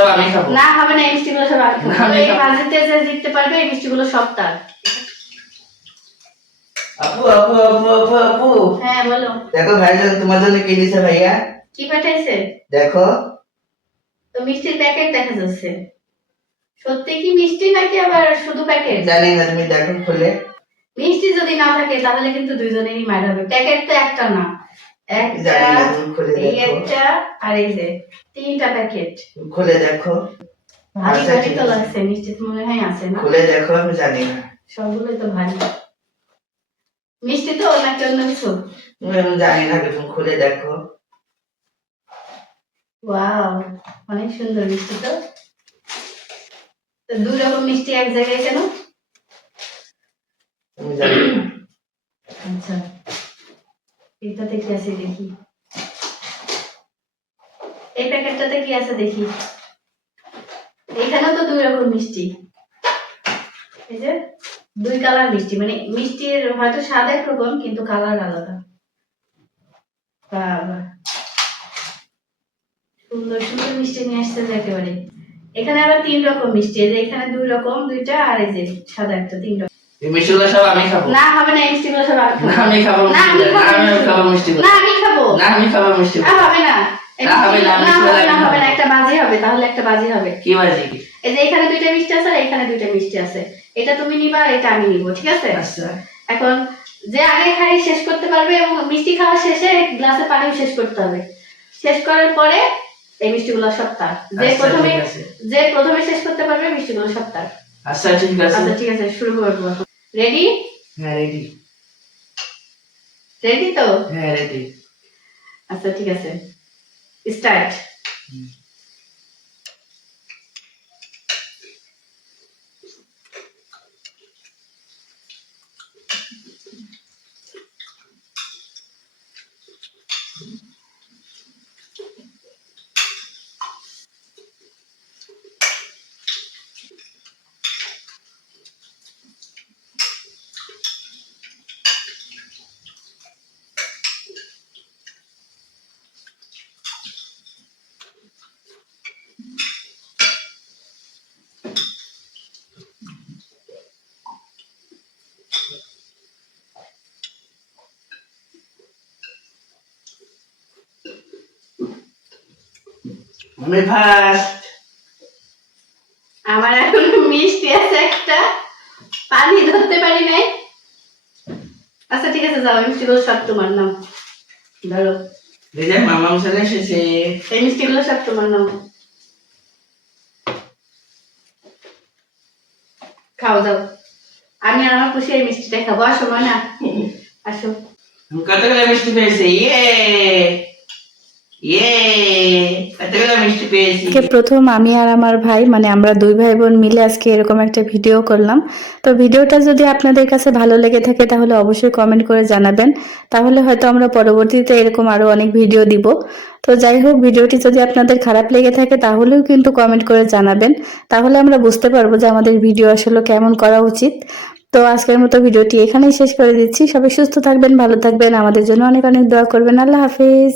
সব আমি খাবো। না হবে না, এই মিষ্টিগুলো সব আমি খাবো। এই বাজিতে যে জিততে পারবে এই মিষ্টিগুলো সব তার। আপু আপু আপু আপু আপু, হ্যাঁ বলো। দেখো ভাইজান তোমার জন্য কি দিয়েছে ভাইয়া। কি পাঠাইছে? দেখো তো মিষ্টির প্যাকেট দেখা যাচ্ছে। সত্যি কি মিষ্টি নাকি আবার শুধু প্যাকেট? জানি না, তুমি দেখো খুলে। মিষ্টি যদি না থাকে তাহলে কিন্তু দুইজনেরই মার হবে। প্যাকেট তো একটা না, একটা, জানি না, তুমি খুলে এই দেখো। একটা আর এই যে তিনটা প্যাকেট। খুলে দেখো। ভারী আচ্ছা, ভারী ঠিক তো আছে। লাগছে, মিষ্টি তো মনে হয় আছে না? খুলে দেখো, আমি জানি না। সবগুলোই তো ভারী। মিষ্টি তো নাকি অন্য কিছু? আমি জানি না, তুমি খুলে দেখো। ওয়াও, অনেক সুন্দর মিষ্টি তো। তো দুই রকম মিষ্টি এক জায়গায় কেন? আমি জানি না। আচ্ছা, এটাতে কি আছে দেখি। এই প্যাকেটটাতে কি আছে দেখি। এখানেও তো দুই রকম মিষ্টি। এই যে দুই কালার মিষ্টি, মানে মিষ্টির হয়তো স্বাদ একরকম কিন্তু কালার আলাদা। বাবা, সুন্দর সুন্দর মিষ্টি নিয়ে আসছে যে একেবারে। এখানে আবার তিন রকম মিষ্টি, এই যে এখানে দুই রকম দুইটা, আর এই যে সাদা একটা, তিন রকম। এই মিষ্টিগুলো সব আমি খাবো। না হবে না, এই মিষ্টিগুলো সব আমি না খাবো। আমি খাবো। না আমি খাবো মিষ্টিগুলো। না আমি খাবো। না আমি খাবো মিষ্টিগুলো। হবে না, না হবে না, না মিষ্টিগুলো হবে না, আমি হবে না, খাবো। একটা বাজি হবে, তাহলে একটা বাজি হবে। কি বাজি? এই যে এখানে দুইটা মিষ্টি আছে আর এখানে দুইটা মিষ্টি আছে, এটা তুমি নিবা আর এটা আমি নিব, ঠিক আছে? আচ্ছা। এখন যে আগে খাই শেষ করতে পারবে, এবং মিষ্টি খাওয়া শেষে গ্লাসে পানিও শেষ করতে হবে। শেষ করার পরে এই মিষ্টিগুলো সব তার। যে প্রথমে শেষ করতে পারবে মিষ্টিগুলো সব তার। আচ্ছা ঠিক আছে। আচ্ছা ঠিক আছে, শুরু করবো। রেডি? হ্যাঁ রেডি। রেডি তো? হ্যাঁ রেডি। আচ্ছা ঠিক আছে, স্টার্ট। আমি ফার্স্ট। আমার এখন মিষ্টি আছে একটা, পানি ধরতে পারি নাই। আচ্ছা ঠিক আছে, যাও, মিষ্টিগুলো সব তোমার নাম। ধরো, দিদি মামা চলে এসেছে। এই মিষ্টিগুলো সব তোমার নাম। খাও যাও, আমি আর আমার খুশি এই মিষ্টিটা খাবো। আসো না, আসো। কতগুলো মিষ্টি পেয়েছে? ইয়ে ইয়ে, কতগুলো মিষ্টি পেয়েছি। প্রথম আমি আর আমার ভাই, মানে আমরা দুই ভাই বোন মিলে আজকে এরকম একটা ভিডিও করলাম। তো ভিডিওটা যদি আপনাদের কাছে ভালো লেগে থাকে তাহলে অবশ্যই কমেন্ট করে জানাবেন, তাহলে হয়তো আমরা পরবর্তীতে এরকম আরো অনেক ভিডিও দিব। তো যাই হোক, ভিডিওটি যদি আপনাদের খারাপ লেগে থাকে তাহলেও কিন্তু কমেন্ট করে জানাবেন, তাহলে আমরা বুঝতে পারবো যে আমাদের ভিডিও আসলে কেমন করা উচিত। তো আজকের মতো ভিডিওটি এখানেই শেষ করে দিচ্ছি। সবাই সুস্থ থাকবেন, ভালো থাকবেন, আমাদের জন্য অনেক অনেক দোয়া করবেন। আল্লাহ হাফেজ।